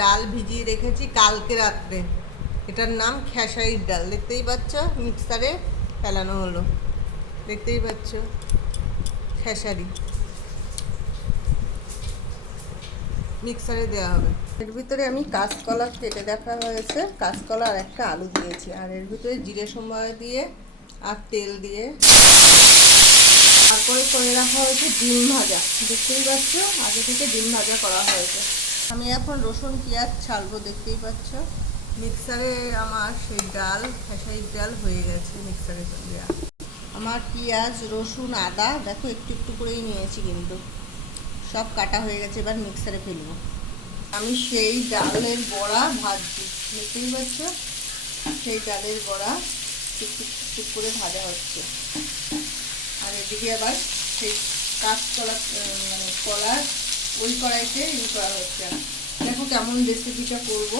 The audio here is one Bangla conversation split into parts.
ডাল ভিজিয়ে রেখেছি কালকে রাত্রে। এটার নাম খেসারির ডাল। দেখতেই পাচ্ছ, মিক্সারে ফেলানো হলো। দেখতেই পাচ্ছ, খেসারি। মিক্সারে দেওয়া হবে। এর ভিতরে আমি কাঁচকলা কেটে দেখা হয়েছে। কাঁচকলা আর একটা আলু দিয়েছি। আর এর ভিতরে জিরে সম্বায় দিয়ে আর তেল দিয়ে তারপরে করে রাখা হয়েছে ডিম ভাজা। দেখতেই পাচ্ছ, আগে থেকে ডিম ভাজা করা হয়েছে। আমি এখন রসুন, পেঁয়াজ ছালবো দেখতেই পাচ্ছ। মিক্সারে আমার সেই ডাল খেসারি ডাল হয়ে গেছে মিক্সারে আমার পেঁয়াজ, রসুন, আদা, দেখো একটু একটু করেই নিয়েছি কিন্তু। সব কাটা হয়ে গেছে, এবার মিক্সারে ফেলব। আমি সেই ডালের বড়া ভাজছি, দেখতেই পাচ্ছ? সেই ডালের বড়া টুক টুক টুক করে ভাজা হচ্ছে। আর এদিকে আবার সেই কাঁচকলা মানে কলার ওই কড়াইতে ই করা হচ্ছে দেখো কেমন রেসিপিটা করব।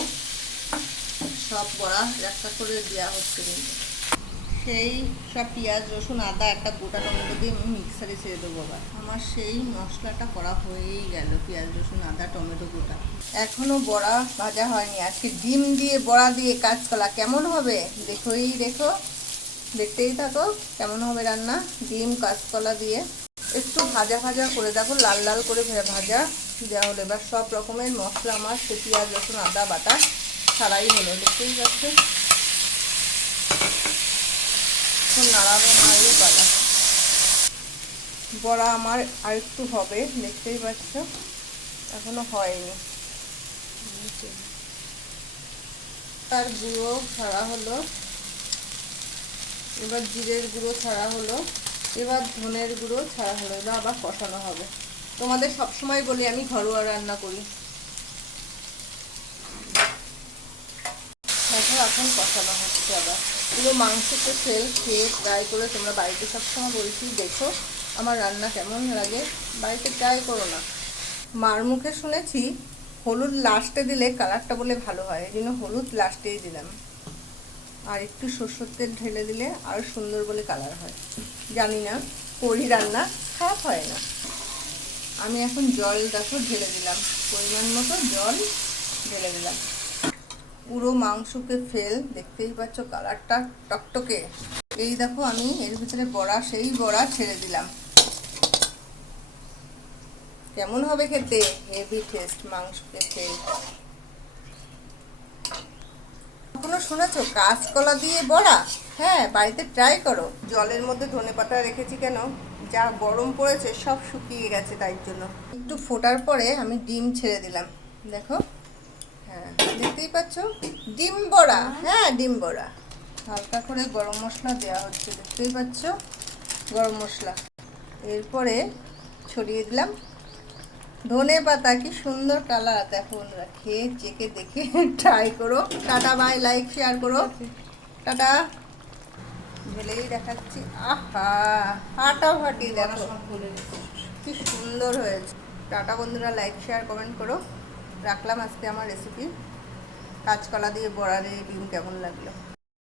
সব বড়া একটা করে দেওয়া হচ্ছে কিন্তু। সেই সব পেঁয়াজ, রসুন, আদা, একটা গোটা টমেটো দিয়ে আমি মিক্সারে ছেড়ে দেবো আবার। আমার সেই মশলাটা করা হয়েই গেল, পেঁয়াজ, রসুন, আদা, টমেটো, গোটা। এখনও বড়া ভাজা হয়নি। আজকে ডিম দিয়ে বড়া দিয়ে কাঁচকলা। কেমন হবে? দেখোই, দেখো। দেখতেই থাকো। কেমন হবে রান্না? ডিম, কাঁচকলা দিয়ে। একটু ভাজা ভাজা করে দেখো, লাল লাল করে ভাজা দেওয়া হলো। এবার সব রকমের মশলা, আমার সে পেঁয়াজ, রসুন, আদা, বাটা ছাড়াই হলো, দেখতেই নাড়াবে নাড়াই পালা। বড়া আমার আর একটু হবে, দেখতেই পাচ্ছ? এখনও হয়নি। তার গুঁড়ো ছাড়া হলো। এবার জিরের গুঁড়ো ছাড়া হলো। এবার ধনের গুঁড়ো ছাড়া হলো এবার আবার কষানো হবে। তোমাদের সবসময় বলি, আমি ঘরোয়া রান্না করি। এখন কষানো হচ্ছে আবার। পুরো মাংসকে সেল খেয়ে ট্রাই করে তোমরা বাড়িতে সবসময় বলছি, দেখো আমার রান্না কেমন লাগে। বাড়িতে ট্রাই করো না। মার মুখে শুনেছি, হলুদ লাস্টে দিলে কালারটা বলে ভালো হয়। এই জন্য হলুদ লাস্টেই দিলাম। আর একটু সর্ষের তেল ঢেলে দিলে আরও সুন্দর বলে কালার হয়। জানি না, করি রান্না, খারাপ হয় না। আমি এখন জল দেখো, ঢেলে দিলাম। পরিমাণ মতো জল ঢেলে দিলাম। পুরো মাংসকে ফেল, দেখতেই পাচ্ছ কালারটা টকটকে। এই দেখো আমি, এর ভিতরে বড়া, সেই বড়া ছেড়ে দিলাম। কেমন হবে খেতে? হেভি টেস্ট মাংসকে ফেল। কখনো শুনেছো, কাঁচকলা দিয়ে বড়া? হ্যাঁ বাড়িতে ট্রাই করো। জলের মধ্যে ধনে পাতা রেখেছি কেন? যা গরম পড়েছে, সব শুকিয়ে গেছে তাই জন্য। একটু ফোটার পরে আমি ডিম ছেড়ে দিলাম। দেখো। হ্যাঁ দেখতেই পাচ্ছ? ডিম বড়া। হ্যাঁ ডিম বড়া। হালকা করে গরম মশলা দেওয়া হচ্ছে, দেখতেই পাচ্ছ? গরম মশলা। এরপরে ছড়িয়ে দিলাম। ধনে পাতা, কি সুন্দর কালার দেখো বন্ধুরা, খেয়ে চেকে দেখে ট্রাই করো। টাটা বাই লাইক শেয়ার করো। টাটা। ঢেলেই দেখাচ্ছি। আহা ফাটাফাটি দেখো। কি সুন্দর হয়েছে। টাটা বন্ধুরা লাইক শেয়ার কমেন্ট করো। রাখলাম আজকে আমার রেসিপি কাঁচকলা দিয়ে বড়া দিয়ে ডিম কেমন লাগল?